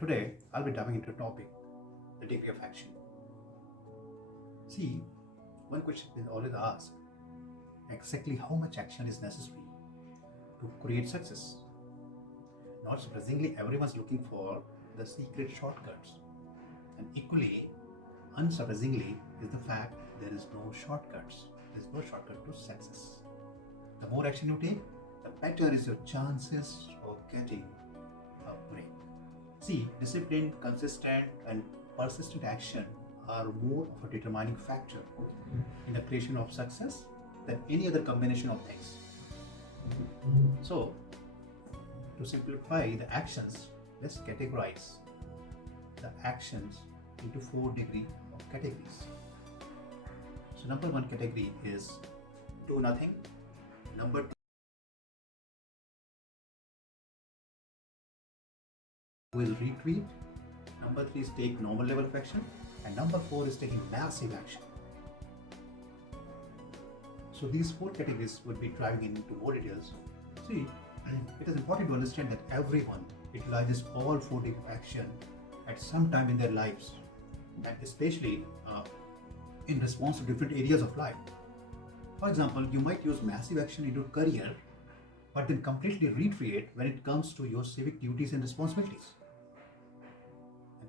Today, I'll be diving into a topic, the degree of action. See, one question is always asked, exactly how much action is necessary to create success? Not surprisingly, everyone's looking for the secret shortcuts. And equally, unsurprisingly, is the fact there is no shortcuts. There is no shortcut to success. The more action you take, the better is your chances of getting a break. See, disciplined, consistent, and persistent action are more of a determining factor in the creation of success than any other combination of things. So, to simplify the actions, let's categorize the actions into 4 of categories. So, number one category is do nothing. Number will retreat. Number 3 is take normal level of action. And number 4 is taking massive action. So these 4 categories would be driving into more details. See, it is important to understand that everyone utilizes all 4 types of action at some time in their lives, and especially in response to different areas of life. For example, you might use massive action in your career, but then completely retreat when it comes to your civic duties and responsibilities.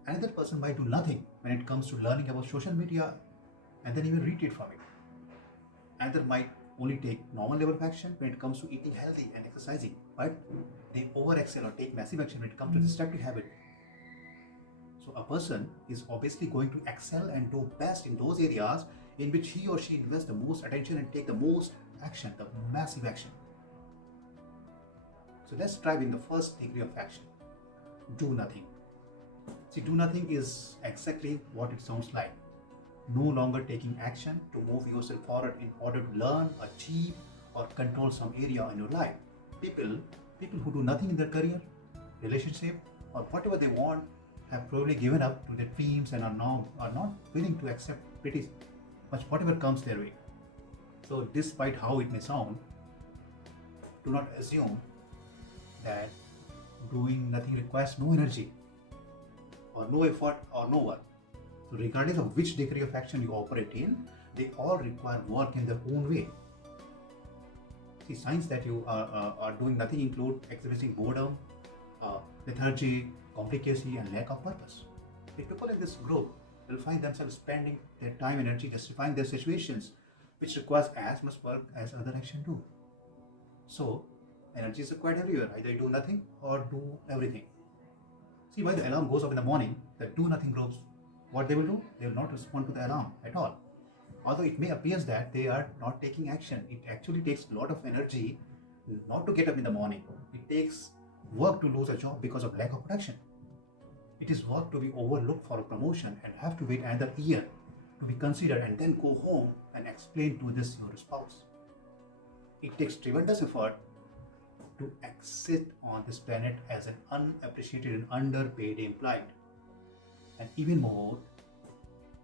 And another person might do nothing when it comes to learning about social media and then even retreat from it. Another might only take normal level of action when it comes to eating healthy and exercising, but they over excel or take massive action when it comes to destructive habit. So a person is obviously going to excel and do best in those areas in which he or she invests the most attention and take the most action, the massive action. So let's dive in the first degree of action. Do nothing. See, do nothing is exactly what it sounds like. No longer taking action to move yourself forward in order to learn, achieve, or control some area in your life. People who do nothing in their career, relationship, or whatever they want have probably given up to their dreams and are not willing to accept pretty much whatever comes their way. So despite how it may sound, do not assume that doing nothing requires no energy or no effort or no work. So regardless of which degree of action you operate in, they all require work in their own way. See, signs that you are doing nothing include exhibiting boredom, lethargy, complicacy, and lack of purpose. The people in this group will find themselves spending their time and energy justifying their situations, which requires as much work as other action do. So, energy is required everywhere. Either you do nothing or do everything. See, when the alarm goes off in the morning, the do nothing groups, what they will do? They will not respond to the alarm at all. Although it may appear that they are not taking action, it actually takes a lot of energy not to get up in the morning. It takes work to lose a job because of lack of production. It is work to be overlooked for a promotion and have to wait another year to be considered and then go home and explain to this your spouse. It takes tremendous effort to exist on this planet as an unappreciated and underpaid employee, and even more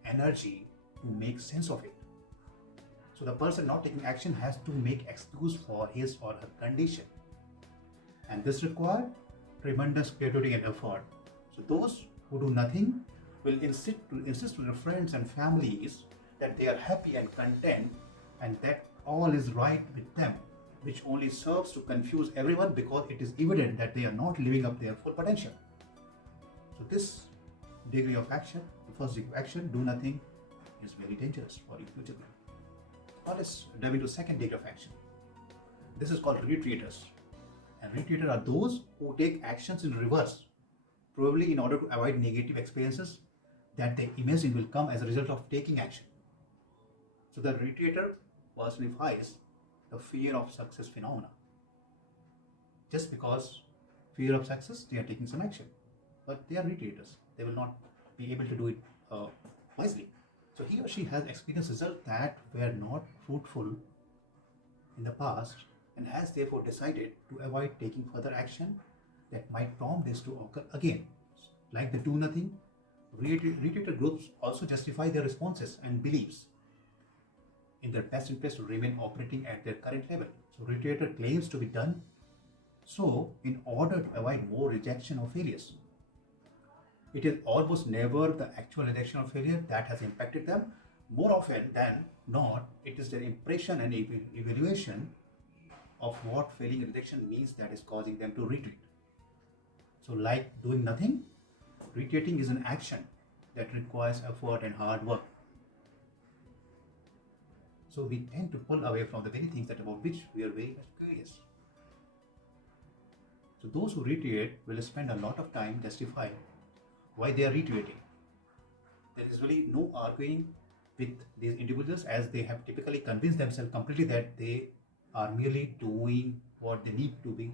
energy to make sense of it. So the person not taking action has to make excuse for his or her condition, and this requires tremendous creativity and effort. So those who do nothing will insist to their friends and families that they are happy and content and that all is right with them, which only serves to confuse everyone because it is evident that they are not living up their full potential. So this degree of action, the first degree of action, do nothing, is very dangerous for your future. Now let's dive into second degree of action. This is called retreaters. And retreaters are those who take actions in reverse, probably in order to avoid negative experiences that they imagine will come as a result of taking action. So the retreater personifies the fear of success phenomena. Just because fear of success, they are taking some action, but they are retreaters. They will not be able to do it wisely. So he or she has experienced results that were not fruitful in the past and has therefore decided to avoid taking further action that might prompt this to occur again. Like the do nothing, retreater groups also justify their responses and beliefs in their best interest to remain operating at their current level. So retreater claims to be done so in order to avoid more rejection or failures. It is almost never the actual rejection or failure that has impacted them. More often than not, it is their impression and evaluation of what failing rejection means that is causing them to retreat. So, like doing nothing, retreating is an action that requires effort and hard work. So we tend to pull away from the very things that about which we are very much curious. So those who retreat will spend a lot of time justifying why they are retreating. There is really no arguing with these individuals, as they have typically convinced themselves completely that they are merely doing what they need to be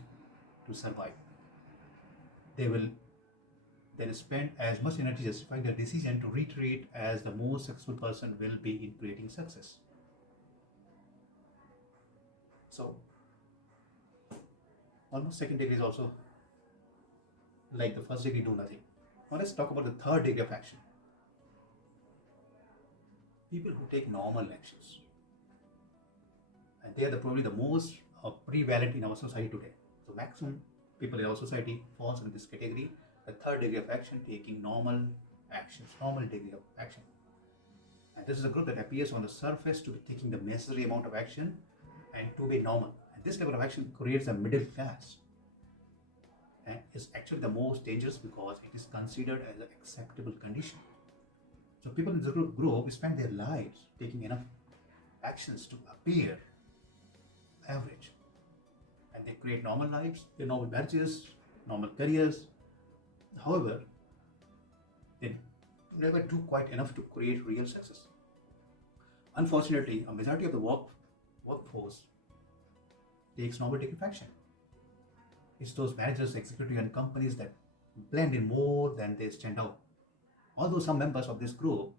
to survive. They will then spend as much energy justifying their decision to retreat as the most successful person will be in creating success. So, almost second degree is also like the first degree, do nothing. Now let's talk about the third degree of action. People who take normal actions. And they are probably the most prevalent in our society today. So maximum people in our society falls in this category, the third degree of action, taking normal actions, normal degree of action. And this is a group that appears on the surface to be taking the necessary amount of action and to be normal. And this level of action creates a middle class and is actually the most dangerous because it is considered as an acceptable condition. So people in this group spend their lives taking enough actions to appear average, and they create normal lives, their normal marriages, normal careers. However, they never do quite enough to create real success. Unfortunately, a majority of the workforce takes normal degree of action. It's those managers, executives, and companies that blend in more than they stand out. Although some members of this group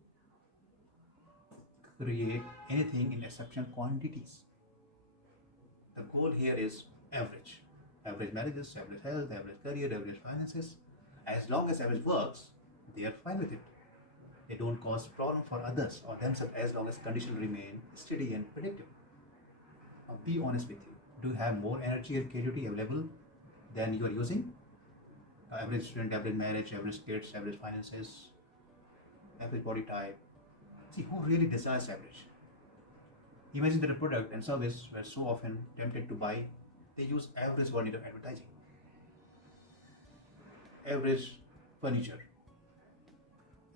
create anything in exceptional quantities. The goal here is average. Average marriages, average health, average career, average finances. As long as average works, they are fine with it. They don't cause problem for others or themselves as long as conditions remain steady and predictable. Now be honest with you. Do you have more energy and creativity available than you are using? Average student, average marriage, average kids, average finances, average body type. See, who really desires average? Imagine that a product and service we're so often tempted to buy, they use average word in advertising. Average furniture,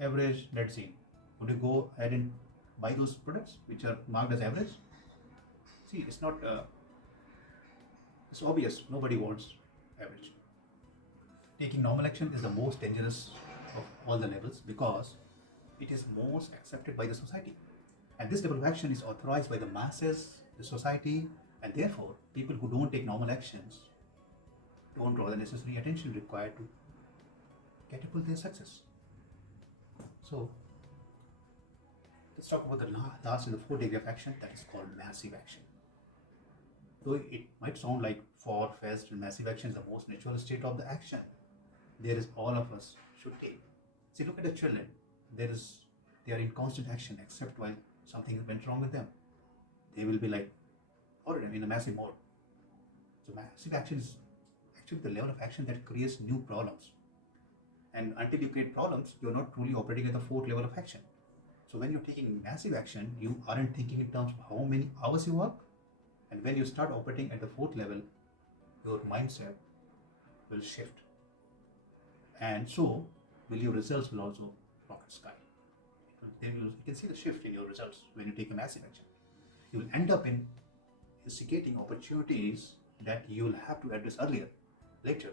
average red scene. Would you go ahead and buy those products which are marked as average? See, it's not, it's obvious, nobody wants average. Taking normal action is the most dangerous of all the levels because it is most accepted by the society. And this level of action is authorized by the masses, the society, and therefore people who don't take normal actions don't draw the necessary attention required to catapult their success. So let's talk about the last in the fourth degree of action, that is called massive action. Though it might sound like far-fetched, massive action is the most natural state of the action there is all of us should take. See, look at the children. They are in constant action except when something went wrong with them. They will be like, or in a massive mode. So massive action is actually the level of action that creates new problems. And until you create problems, you're not truly operating at the fourth level of action. So when you're taking massive action, you aren't thinking in terms of how many hours you work. And when you start operating at the fourth level, your mindset will shift. And so will your results will also rocket sky. You can see the shift in your results when you take a massive action. You will end up in instigating opportunities that you will have to address later,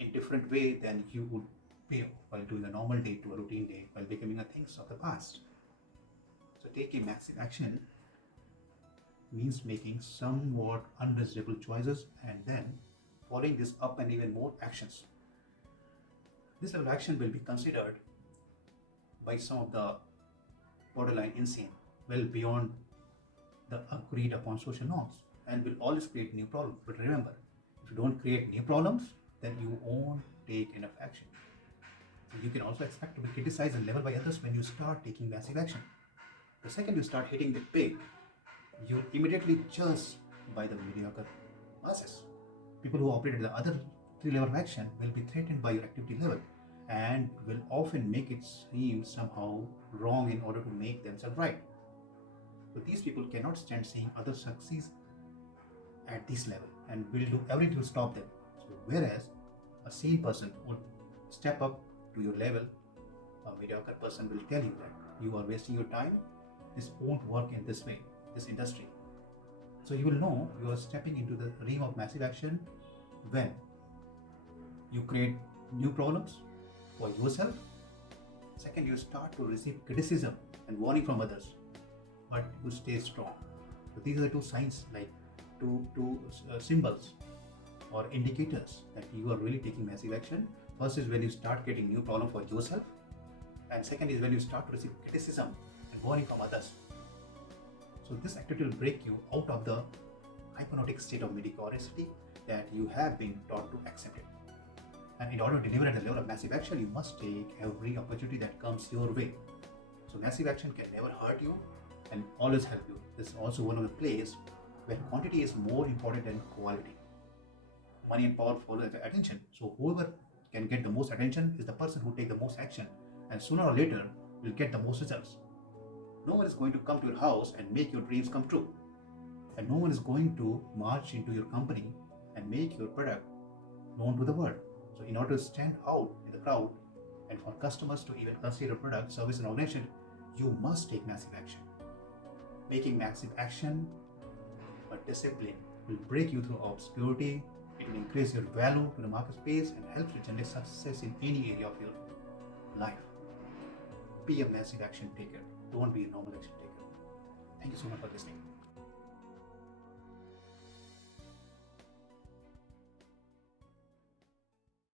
in different way than you would be while doing a normal day to a routine day, while becoming a things of the past. So taking massive action means making somewhat unreasonable choices and then following this up and even more actions. This level of action will be considered by some of the borderline insane, well beyond the agreed upon social norms, and will always create new problems. But remember, if you don't create new problems, then you won't take enough action. So you can also expect to be criticized and leveled by others when you start taking massive action. The second you start hitting the pig, you're immediately judged by the mediocre masses. People who operate at the other three level of action will be threatened by your activity level, and will often make it seem somehow wrong in order to make themselves right. So these people cannot stand seeing others succeed at this level and will do everything to stop them. So whereas a sane person would step up to your level, a mediocre person will tell you that you are wasting your time. This won't work in this way, this industry. So you will know you are stepping into the realm of massive action when you create new problems for yourself. Second, you start to receive criticism and warning from others, but you stay strong. So these are the two signs, like two symbols or indicators that you are really taking massive action. First is when you start getting new problem for yourself, and second is when you start to receive criticism and warning from others. So this activity will break you out of the hypnotic state of mediocrity that you have been taught to accept it. And in order to deliver at the level of massive action, you must take every opportunity that comes your way. So massive action can never hurt you and always help you. This is also one of the places where quantity is more important than quality. Money and power follow attention. So whoever can get the most attention is the person who takes the most action, and sooner or later will get the most results. No one is going to come to your house and make your dreams come true. And no one is going to march into your company and make your product known to the world. So in order to stand out in the crowd and for customers to even consider your product, service, and organization, you must take massive action. Making massive action a discipline will break you through obscurity. It will increase your value to the market space and help you generate success in any area of your life. Be a massive action taker. Don't be a normal action taker. Thank you so much for listening.